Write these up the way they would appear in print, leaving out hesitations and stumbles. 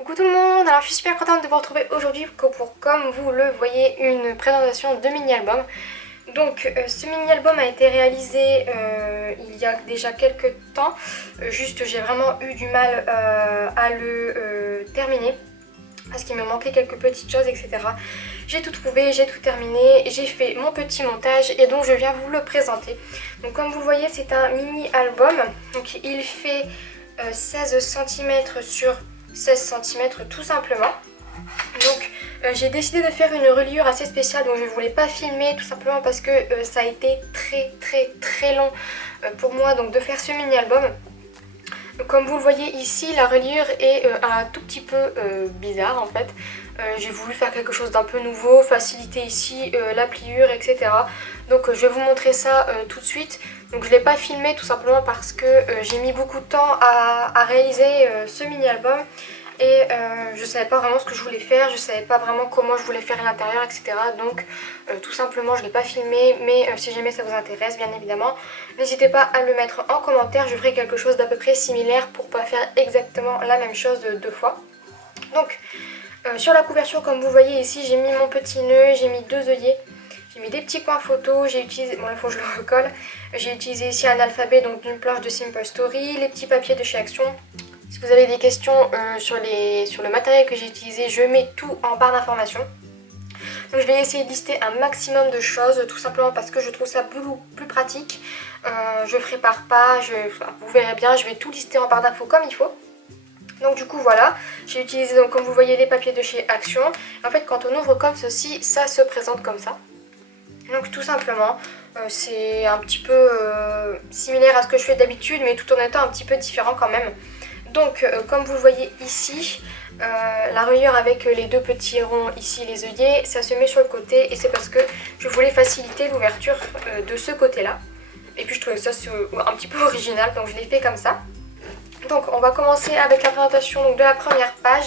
Coucou tout le monde, alors je suis super contente de vous retrouver aujourd'hui pour, comme vous le voyez, une présentation de mini-album. Donc ce mini-album a été réalisé il y a déjà quelques temps, juste j'ai vraiment eu du mal à le terminer parce qu'il me manquait quelques petites choses, etc. J'ai tout trouvé, j'ai tout terminé, j'ai fait mon petit montage et donc je viens vous le présenter. Donc comme vous le voyez, c'est un mini-album, donc il fait 16 cm sur 16 cm tout simplement. Donc j'ai décidé de faire une reliure assez spéciale, donc je ne voulais pas filmer tout simplement parce que ça a été très long pour moi donc de faire ce mini album. Comme vous le voyez ici, la reliure est un tout petit peu bizarre en fait. J'ai voulu faire quelque chose d'un peu nouveau, faciliter ici la pliure, etc. Donc je vais vous montrer ça tout de suite. Donc je ne l'ai pas filmé tout simplement parce que j'ai mis beaucoup de temps à réaliser ce mini album. Et je savais pas vraiment ce que je voulais faire, je savais pas vraiment comment je voulais faire à l'intérieur, etc. Donc tout simplement je l'ai pas filmé, mais si jamais ça vous intéresse bien évidemment, n'hésitez pas à le mettre en commentaire, je ferai quelque chose d'à peu près similaire pour pas faire exactement la même chose deux fois. Donc sur la couverture comme vous voyez ici j'ai mis mon petit nœud, j'ai mis deux œillets. J'ai mis des petits coins photos, j'ai utilisé, bon là il faut que je le recolle, j'ai utilisé ici un alphabet donc d'une planche de Simple Story, les petits papiers de chez Action. Si vous avez des questions sur le matériel que j'ai utilisé, je mets tout en barre d'informations. Donc je vais essayer de lister un maximum de choses, tout simplement parce que je trouve ça plus pratique. Je ferai par page, vous verrez bien, je vais tout lister en barre d'infos comme il faut. Donc du coup voilà, j'ai utilisé donc comme vous voyez les papiers de chez Action. En fait quand on ouvre comme ceci, ça se présente comme ça. Donc tout simplement, c'est un petit peu similaire à ce que je fais d'habitude, mais tout en étant un petit peu différent quand même. Donc comme vous le voyez ici, la reliure avec les deux petits ronds ici, les œillets, ça se met sur le côté et c'est parce que je voulais faciliter l'ouverture de ce côté là. Et puis je trouvais ça un petit peu original, donc je l'ai fait comme ça. Donc on va commencer avec la présentation donc, de la première page.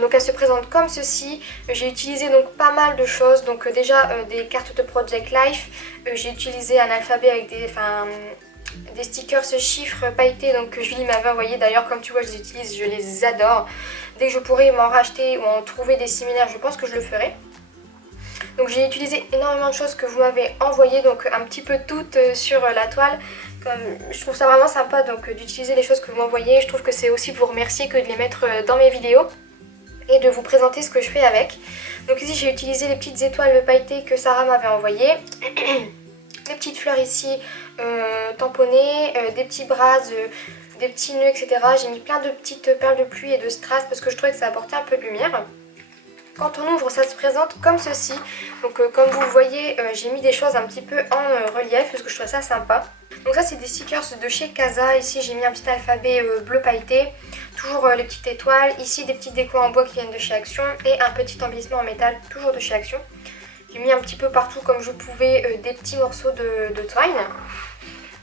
Donc elle se présente comme ceci. J'ai utilisé donc pas mal de choses, donc déjà des cartes de Project Life. J'ai utilisé un alphabet avec des stickers chiffres pailletés donc que Julie m'avait envoyé. D'ailleurs comme tu vois je les utilise, je les adore. Dès que je pourrai m'en racheter ou en trouver des similaires, je pense que je le ferai. Donc j'ai utilisé énormément de choses que vous m'avez envoyées, donc un petit peu toutes sur la toile. Je trouve ça vraiment sympa donc d'utiliser les choses que vous m'envoyez. Je trouve que c'est aussi vous remercier que de les mettre dans mes vidéos et de vous présenter ce que je fais avec. Donc ici j'ai utilisé les petites étoiles pailletées que Sarah m'avait envoyées. Des petites fleurs ici tamponnées, des petits brasses, des petits nœuds, etc. J'ai mis plein de petites perles de pluie et de strass parce que je trouvais que ça apportait un peu de lumière. Quand on ouvre, ça se présente comme ceci. Donc comme vous voyez, j'ai mis des choses un petit peu en relief parce que je trouve ça sympa. Donc ça c'est des stickers de chez Casa. Ici j'ai mis un petit alphabet bleu pailleté. Toujours les petites étoiles. Ici des petites décos en bois qui viennent de chez Action. Et un petit embellissement en métal, toujours de chez Action. J'ai mis un petit peu partout comme je pouvais des petits morceaux de twine.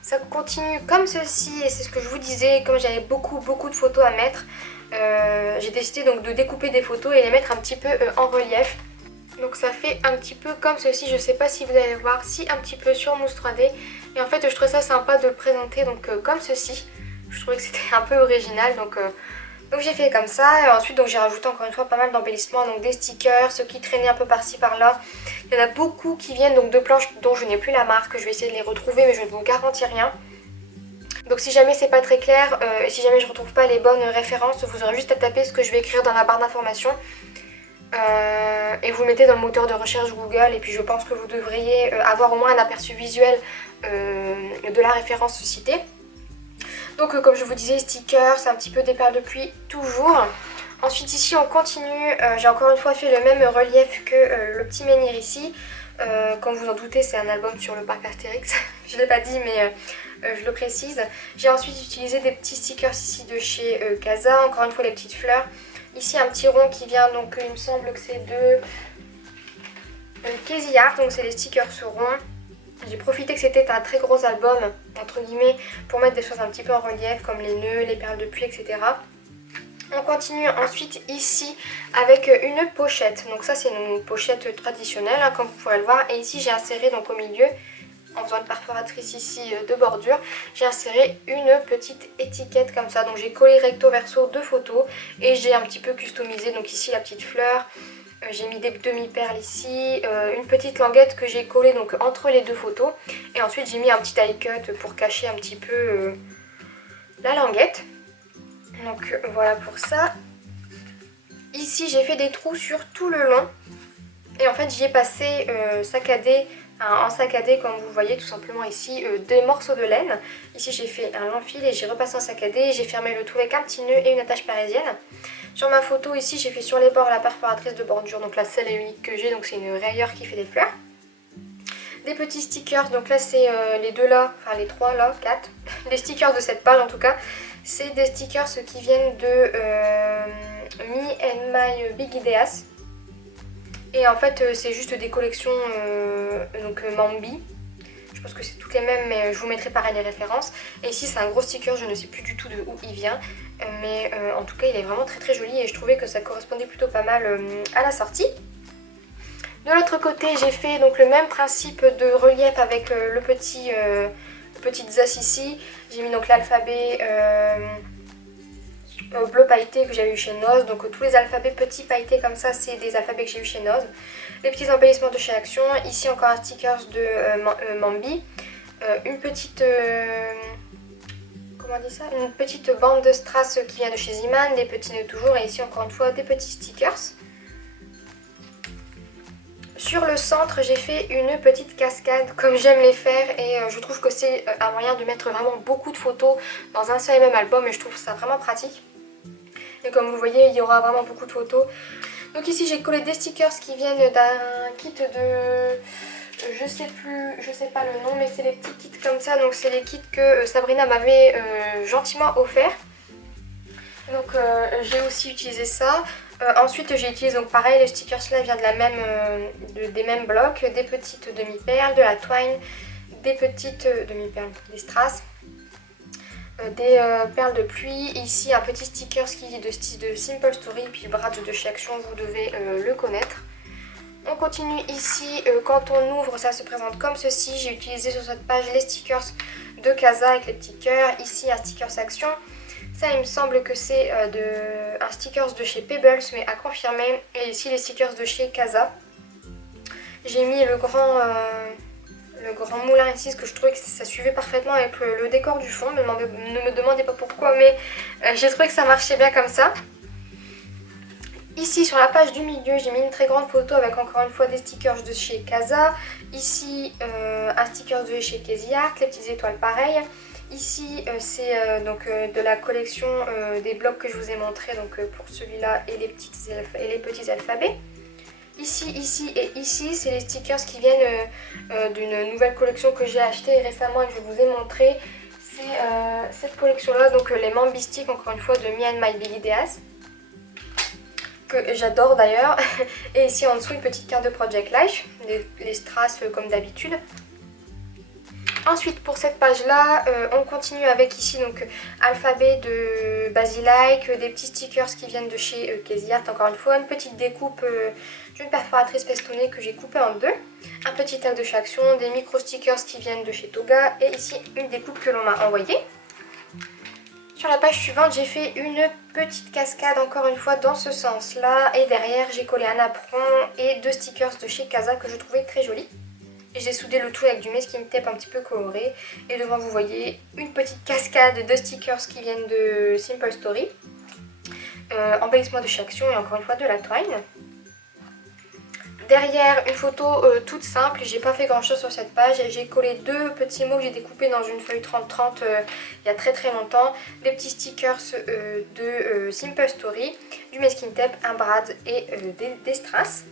Ça continue comme ceci et c'est ce que je vous disais, comme j'avais beaucoup de photos à mettre, j'ai décidé donc de découper des photos et les mettre un petit peu en relief. Donc ça fait un petit peu comme ceci, je sais pas si vous allez voir, si un petit peu sur mousse 3D. Et en fait je trouvais ça sympa de le présenter donc comme ceci. Je trouvais que c'était un peu original donc j'ai fait comme ça et ensuite j'ai rajouté encore une fois pas mal d'embellissements, donc des stickers, ceux qui traînaient un peu par-ci par-là. Il y en a beaucoup qui viennent donc de planches dont je n'ai plus la marque, je vais essayer de les retrouver mais je ne vous garantis rien. Donc si jamais c'est pas très clair, si jamais je retrouve pas les bonnes références, vous aurez juste à taper ce que je vais écrire dans la barre d'informations. Et vous le mettez dans le moteur de recherche Google et puis je pense que vous devriez avoir au moins un aperçu visuel de la référence citée. Donc comme je vous disais, stickers, c'est un petit peu des perles de pluie toujours. Ensuite ici on continue, j'ai encore une fois fait le même relief que le petit menhir ici. Comme vous en doutez c'est un album sur le parc Astérix, je ne l'ai pas dit mais je le précise. J'ai ensuite utilisé des petits stickers ici de chez Casa, encore une fois les petites fleurs. Ici un petit rond qui vient donc il me semble que c'est de Casey Art, donc c'est les stickers ronds. J'ai profité que c'était un très gros album, entre guillemets, pour mettre des choses un petit peu en relief, comme les nœuds, les perles de pluie, etc. On continue ensuite ici avec une pochette. Donc ça c'est une pochette traditionnelle, hein, comme vous pourrez le voir. Et ici j'ai inséré donc au milieu en faisant une perforatrice ici de bordure, j'ai inséré une petite étiquette comme ça. Donc j'ai collé recto verso 2 photos et j'ai un petit peu customisé. Donc ici la petite fleur, j'ai mis des demi-perles ici, une petite languette que j'ai collée donc entre les 2 photos. Et ensuite j'ai mis un petit die cut pour cacher un petit peu la languette. Donc voilà pour ça. Ici j'ai fait des trous sur tout le long. Et en fait j'y ai passé saccadé, en saccadé comme vous voyez tout simplement ici, des morceaux de laine. Ici j'ai fait un long fil et j'ai repassé en saccadé et j'ai fermé le tout avec un petit nœud et une attache parisienne. Sur ma photo ici j'ai fait sur les bords la perforatrice de bordure, donc la seule et unique que j'ai, donc c'est une rayure qui fait des fleurs. Des petits stickers, donc là c'est les 2 là, enfin les 3 là, 4, les stickers de cette page en tout cas. C'est des stickers qui viennent de Me and My Big Ideas. Et en fait c'est juste des collections donc Mambi. Je pense que c'est toutes les mêmes mais je vous mettrai pareil les références. Et ici c'est un gros sticker, je ne sais plus du tout de où il vient. Mais en tout cas il est vraiment très joli et je trouvais que ça correspondait plutôt pas mal à la sortie. De l'autre côté j'ai fait donc le même principe de relief avec le petit as ici. J'ai mis donc l'alphabet bleu pailleté que j'avais eu chez Noz. Donc tous les alphabets petits pailletés comme ça c'est des alphabets que j'ai eu chez Noz. Les petits embellissements de chez Action. Ici encore un sticker de Mambi. Une petite... comment on dit ça, une petite bande de strass qui vient de chez Ziman. Des petits nœuds toujours. Et ici encore une fois des petits stickers. Sur le centre, j'ai fait une petite cascade comme j'aime les faire et je trouve que c'est un moyen de mettre vraiment beaucoup de photos dans un seul et même album et je trouve ça vraiment pratique. Et comme vous voyez, il y aura vraiment beaucoup de photos. Donc ici, j'ai collé des stickers qui viennent d'un kit de... je sais pas le nom, mais c'est les petits kits comme ça. Donc c'est les kits que Sabrina m'avait gentiment offert. Donc j'ai aussi utilisé ça. Ensuite j'ai utilisé donc pareil, les stickers là viennent de la même, des mêmes blocs, des petites demi-perles, de la twine, des petites demi-perles, des strass, des perles de pluie. Ici un petit sticker qui est de Simple Story, puis le Brad de chez Action, vous devez le connaître. On continue ici, quand on ouvre ça se présente comme ceci. J'ai utilisé sur cette page les stickers de Casa avec les petits cœurs. Ici un stickers Action. Ça il me semble que c'est un stickers de chez Pebbles mais à confirmer. Et ici les stickers de chez Casa. J'ai mis le grand moulin ici parce que je trouvais que ça suivait parfaitement avec le décor du fond. Ne me demandez pas pourquoi mais j'ai trouvé que ça marchait bien comme ça. Ici sur la page du milieu j'ai mis une très grande photo avec encore une fois des stickers de chez Casa. Ici un sticker de chez Casey Art, les petites étoiles pareilles. Ici c'est donc de la collection des blocs que je vous ai montré donc pour celui-là et les petits alphabets. Ici, ici et ici c'est les stickers qui viennent d'une nouvelle collection que j'ai achetée récemment et que je vous ai montré. C'est cette collection là, donc les Mambi Sticks encore une fois de Me and My Big Ideas, que j'adore d'ailleurs. Et ici en dessous une petite carte de Project Life, les strass comme d'habitude. Ensuite pour cette page là on continue avec ici donc alphabet de Basilike, des petits stickers qui viennent de chez Casey Art encore une fois, une petite découpe d'une perforatrice festonnée que j'ai coupée en deux, un petit tag de chez Action, des micro stickers qui viennent de chez Toga et ici une découpe que l'on m'a envoyée. Sur la page suivante j'ai fait une petite cascade encore une fois dans ce sens là et derrière j'ai collé un apron et 2 stickers de chez Casa que je trouvais très jolis. Et j'ai soudé le tout avec du masking tape un petit peu coloré. Et devant vous voyez une petite cascade de stickers qui viennent de Simple Story. Embellissement de chez Action et encore une fois de la twine. Derrière une photo toute simple, j'ai pas fait grand chose sur cette page. J'ai collé 2 petits mots que j'ai découpés dans une feuille 30-30 il y a très longtemps. Des petits stickers de Simple Story, du masking tape, un brad et des strass.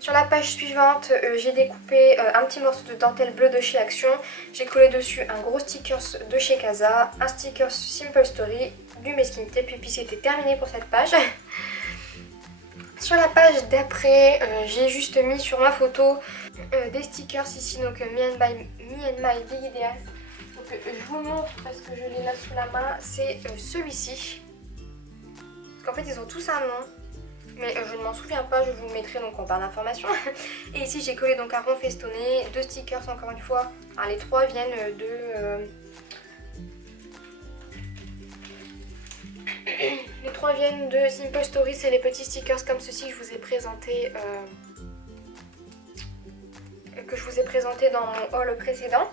Sur la page suivante, j'ai découpé un petit morceau de dentelle bleue de chez Action. J'ai collé dessus un gros sticker de chez Casa, un sticker Simple Story, du masking tape et puis c'était terminé pour cette page. Sur la page d'après, j'ai juste mis sur ma photo des stickers ici, donc Me and My Big Ideas. Donc, je vous montre parce que je l'ai là sous la main, c'est celui-ci. Parce qu'en fait ils ont tous un nom. mais je ne m'en souviens pas, je vous le mettrai donc en barre d'informations. Et ici j'ai collé donc un rond festonné, 2 stickers encore une fois. Alors, les 3 viennent de... les 3 viennent de Simple Story, c'est les petits stickers comme ceci que je vous ai présenté dans mon haul précédent.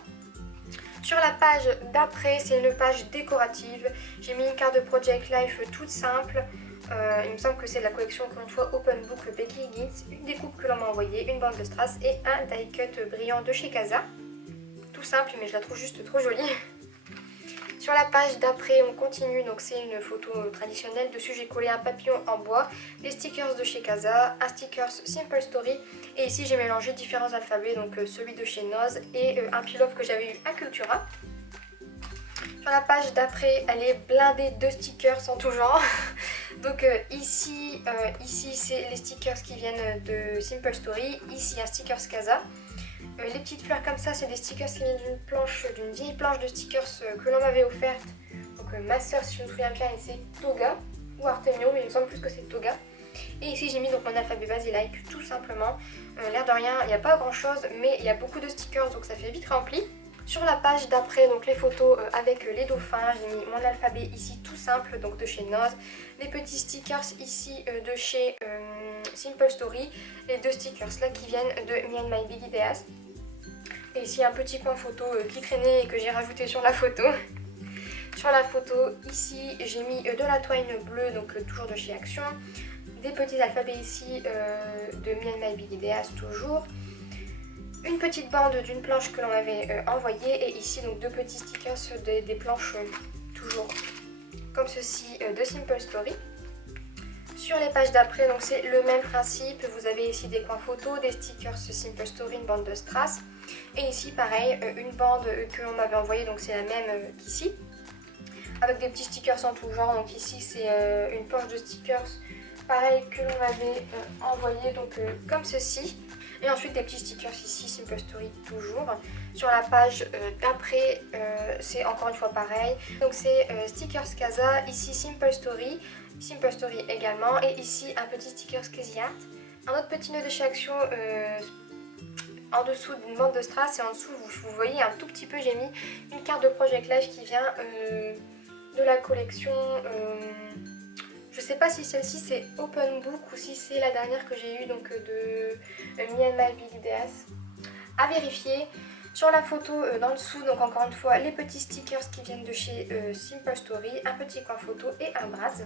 Sur la page d'après, c'est une page décorative. J'ai mis une carte de Project Life toute simple. Il me semble que c'est de la collection, encore une fois, Open Book Becky Higgins. Une découpe que l'on m'a envoyée, une bande de strass et un die cut brillant de chez Casa. Tout simple, mais je la trouve juste trop jolie. Sur la page d'après, on continue, donc c'est une photo traditionnelle. Dessus, j'ai collé un papillon en bois, des stickers de chez Casa, un sticker Simple Story. Et ici, j'ai mélangé différents alphabets, donc celui de chez Noz et un peel-off que j'avais eu à Cultura. Sur la page d'après, elle est blindée de stickers en tout genre. Donc ici c'est les stickers qui viennent de Simple Story. Ici, un stickers Casa. Les petites fleurs comme ça, c'est des stickers qui viennent d'une vieille planche de stickers que l'on m'avait offerte. Donc ma soeur, si je me souviens bien, c'est Toga ou Artemio, mais il me semble plus que c'est Toga. Et ici j'ai mis donc mon alphabet Basilike tout simplement. L'air de rien, il n'y a pas grand chose, mais il y a beaucoup de stickers donc ça fait vite rempli. Sur la page d'après, donc les photos avec les dauphins, j'ai mis mon alphabet ici tout simple, donc de chez Noz. Les petits stickers ici de chez Simple Story. Les 2 stickers là qui viennent de Me and My Big Ideas. Et ici un petit coin photo qui traînait et que j'ai rajouté sur la photo. Sur la photo, ici j'ai mis de la twine bleue, donc toujours de chez Action. Des petits alphabets ici de Me and My Big Ideas toujours. Une petite bande d'une planche que l'on m'avait envoyée. Et ici donc 2 petits stickers des planches toujours comme ceci de Simple Story. Sur les pages d'après, donc c'est le même principe. Vous avez ici des coins photos, des stickers Simple Story, une bande de strass. Et ici pareil, une bande que l'on m'avait envoyée, donc c'est la même qu'ici. Avec des petits stickers en tout genre. Donc ici c'est une planche de stickers pareil que l'on m'avait envoyé, donc comme ceci. Et ensuite des petits stickers ici, Simple Story toujours. Sur la page d'après, c'est encore une fois pareil. Donc c'est stickers Casa, ici Simple Story également. Et ici un petit stickers Crazy Art. Un autre petit nœud de chez Action en dessous d'une bande de strass. Et en dessous, vous voyez un tout petit peu, j'ai mis une carte de Project Life qui vient de la collection... je sais pas si celle-ci c'est Open Book ou si c'est la dernière que j'ai eue, donc de Me and My Big Ideas. À vérifier. Sur la photo dans le dessous, donc encore une fois, les petits stickers qui viennent de chez Simple Story, un petit coin photo et un Braz.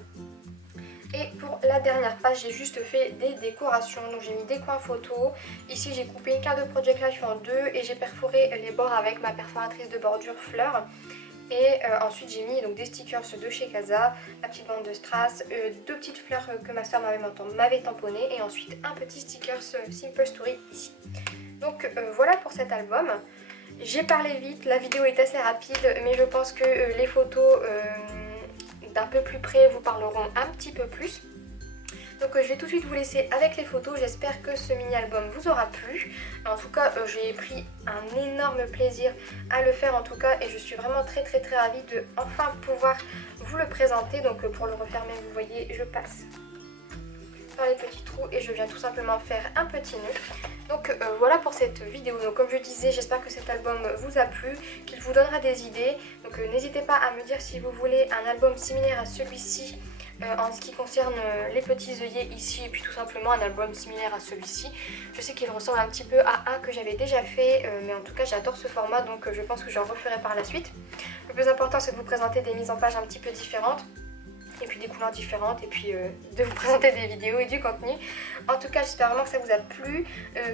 Et pour la dernière page, j'ai juste fait des décorations. Donc j'ai mis des coins photos. Ici j'ai coupé une carte de Project Life en 2 et j'ai perforé les bords avec ma perforatrice de bordure fleur. Et ensuite j'ai mis donc des stickers de chez Casa, la petite bande de strass, 2 petites fleurs que ma soeur m'avait tamponnées et ensuite un petit sticker Simple Story ici. Donc voilà pour cet album. J'ai parlé vite, la vidéo est assez rapide, mais je pense que les photos d'un peu plus près vous parleront un petit peu plus. Donc je vais tout de suite vous laisser avec les photos, j'espère que ce mini-album vous aura plu. En tout cas, j'ai pris un énorme plaisir à le faire en tout cas et je suis vraiment très ravie de enfin pouvoir vous le présenter. Donc pour le refermer, vous voyez, je passe par les petits trous et je viens tout simplement faire un petit nœud. Donc voilà pour cette vidéo. Donc comme je disais, j'espère que cet album vous a plu, qu'il vous donnera des idées. Donc n'hésitez pas à me dire si vous voulez un album similaire à celui-ci en ce qui concerne les petits œillets ici et puis tout simplement un album similaire à celui-ci. Je sais qu'il ressemble un petit peu à un que j'avais déjà fait, mais en tout cas j'adore ce format, donc je pense que j'en referai par la suite. Le plus important c'est de vous présenter des mises en page un petit peu différentes. Et puis des couleurs différentes et puis de vous présenter des vidéos et du contenu. En tout cas j'espère vraiment que ça vous a plu,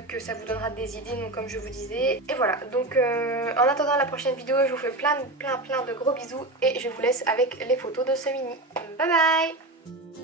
que ça vous donnera des idées donc, comme je vous disais. Et voilà, donc en attendant la prochaine vidéo je vous fais plein de gros bisous et je vous laisse avec les photos de ce mini. Bye bye.